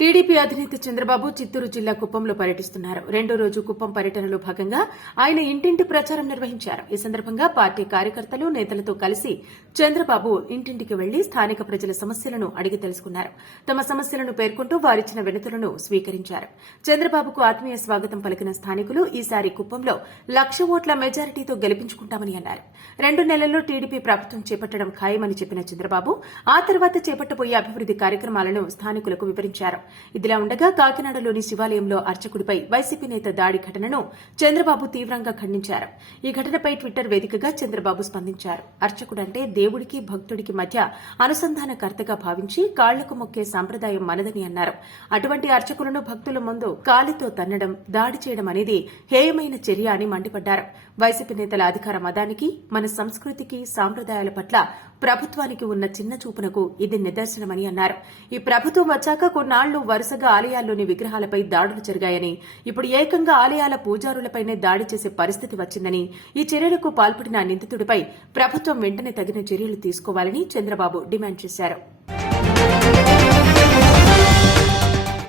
TDP అధినేత చంద్రబాబు చిత్తూరు జిల్లా కుప్పంలో పర్యటిస్తున్నారు. రెండో రోజు కుప్పం పర్యటనలో భాగంగా ఆయన ఇంటింటి ప్రచారం నిర్వహించారు. ఈ సందర్భంగా పార్టీ కార్యకర్తలు నేతలతో కలిసి చంద్రబాబు ఇంటింటికి వెళ్ళి స్థానిక ప్రజల సమస్యలను అడిగి తెలుసుకున్నారు. తమ సమస్యలను పేర్కొంటూ వారిచ్చిన వినతులను స్వీకరించారు. చంద్రబాబుకు ఆత్మీయ స్వాగతం పలికిన స్థానికులు ఈసారి కుప్పంలో లక్ష ఓట్ల మెజారిటీతో గెలిపించుకుంటామని అన్నారు. రెండు నెలల్లో టీడీపీ ప్రభుత్వం చేపట్టడం ఖాయమని చెప్పిన చంద్రబాబు ఆ తర్వాత చేపట్టబోయే అభివృద్ది కార్యక్రమాలను స్థానికులకు వివరించారు. ఇదిలా ఉండగా కాకినాడలోని శివాలయంలో అర్చకుడిపై వైసీపీ నేత దాడి ఘటనను చంద్రబాబు తీవ్రంగా ఖండించారు. ఈ ఘటనపై ట్విట్టర్ వేదికగా చంద్రబాబు స్పందించారు. అర్చకుడంటే దేవుడికి భక్తుడికి మధ్య అనుసంధానకర్తగా భావించి కాళ్ళకు మొక్కే సంప్రదాయం మనదని అన్నారు. అటువంటి అర్చకులను భక్తుల ముందు కాలితో తన్నడం దాడి చేయడం అనేది హేయమైన చర్య అని మండిపడ్డారు. వైసీపీ నేతల అధికార మదానికి మన సంస్కృతికి సాంప్రదాయాల పట్ల ప్రభుత్వానికి ఉన్న చిన్న చూపునకు ఇది నిదర్శనమని అన్నారు. ఈ ప్రభుత్వం వచ్చాక కొన్నాళ్ళు వరుసగా ఆలయాల్లోని విగ్రహాలపై దాడులు జరిగాయని ఇప్పుడు ఏకంగా ఆలయాల పూజారులపైనే దాడి చేసే పరిస్థితి వచ్చిందని ఈ చర్యలకు పాల్పడిన నిందితుడిపై ప్రభుత్వం వెంటనే తగిన చర్యలు తీసుకోవాలని చంద్రబాబు డిమాండ్ చేశారు.